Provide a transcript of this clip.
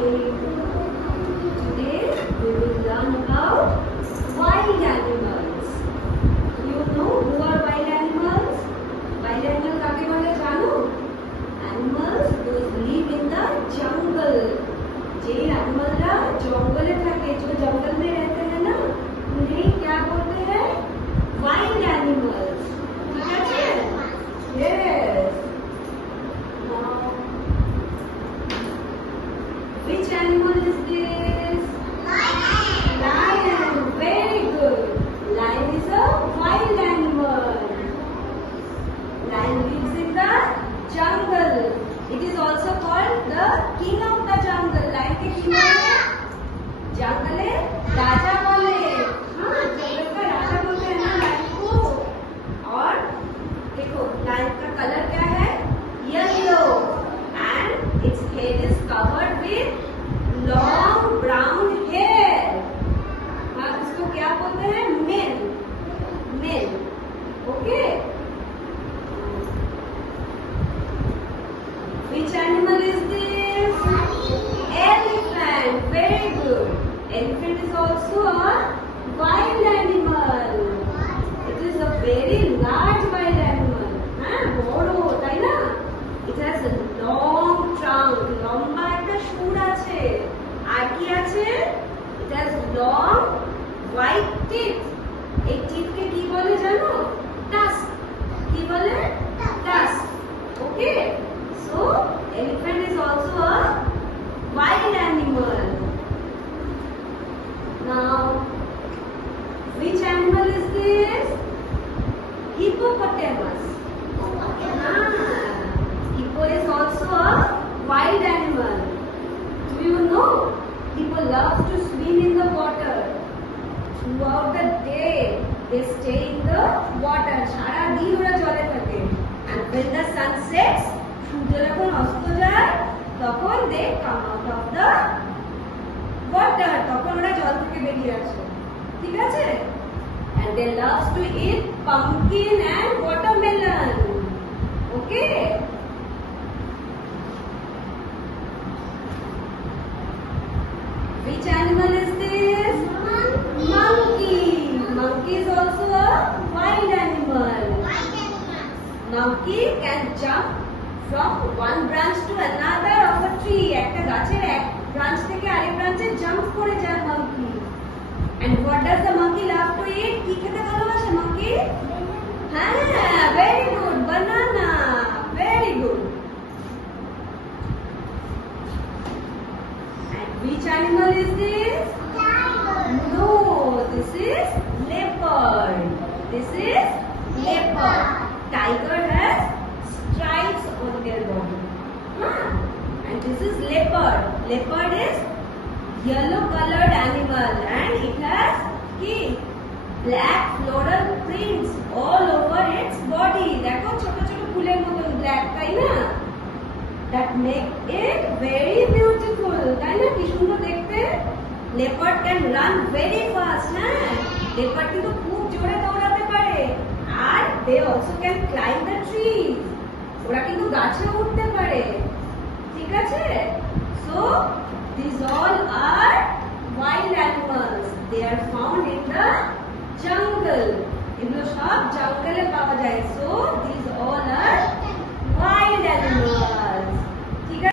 Today we will learn about wild animals. You know who are wild animals? Wild animal काके बोले जानो? Animals those live in the jungle. J animal रा जंगल में থাকে, जो जंगल में रहते हैं ना, उन्हें क्या बोलते हैं? Wild animals. ठीक है? Yes. Which animal is this? Lion. Very good. Lion is a wild animal. Lion lives in the jungle. It is also called the king of the jungle. Lion के king है? जंगल है राजा बोले. हाँ, जंगल का राजा बोलते हैं ना लायन को. और देखो लायन का कलर क्या है? Yellow. And its head is covered with long brown hair. हाँ, इसको क्या बोलते हैं? Mane. Mane. Okay. Which animal is this? Elephant. Very good. Elephant is also a wild animal. It is a very large wild animal. हाँ, बड़ो होता है ना? It has a long trunk. लंबा একটা সুর আছে। আর কি আছে? It has long white teeth. এই teeth কে কি বলে জানো? Tusk. কি বলে? Tusk. Okay. So elephant is also a wild animal. Now, which animal is this? Hippopotamus. Hippo is also a wild animal. Do you know? Hippo loves to swim in the water. Throughout the day, they stay in the water. সারা দিন ওরা জলে থাকে. And when the sun sets, সূর্য যখন অস্ত যায়, তখন they come out of the water. তখন ওরা জল থেকে বেরিয়ে আসে. ঠিক আছে? And they love to eat pumpkin and watermelon. Okay? Which animal is this? Monkey. Monkey is also a wild animal. Monkey can jump from one branch to another of a tree. একটা গাছের এক branch থেকে আরেক branch এ jump করে যায় monkey. And what does the monkey love to eat? কি খেতে ভালোবাসে monkey? হ্যাঁ, very good. Banana. Very good. And which animal is this? No, this is leopard. This is leopard. Tiger has stripes on their body. And this is leopard. Leopard is yellow colored animal and it has black floral prints all over its body. দেখো ছোট ছোট ফুলের মতন black, তাই না? That make it very beautiful. তাই না? কি সুন্দর দেখতে? Leopard can run very fast. হ্যাঁ, leopard কিন্তু খুব জোরে দৌড়াতে পারে। আর they also can climb the trees. ওরা কিন্তু গাছেও উঠতে পারে। ঠিক আছে? So these all are wild animals. They are found in the jungle. এগুলো সব জঙ্গলে পাওয়া যায়। So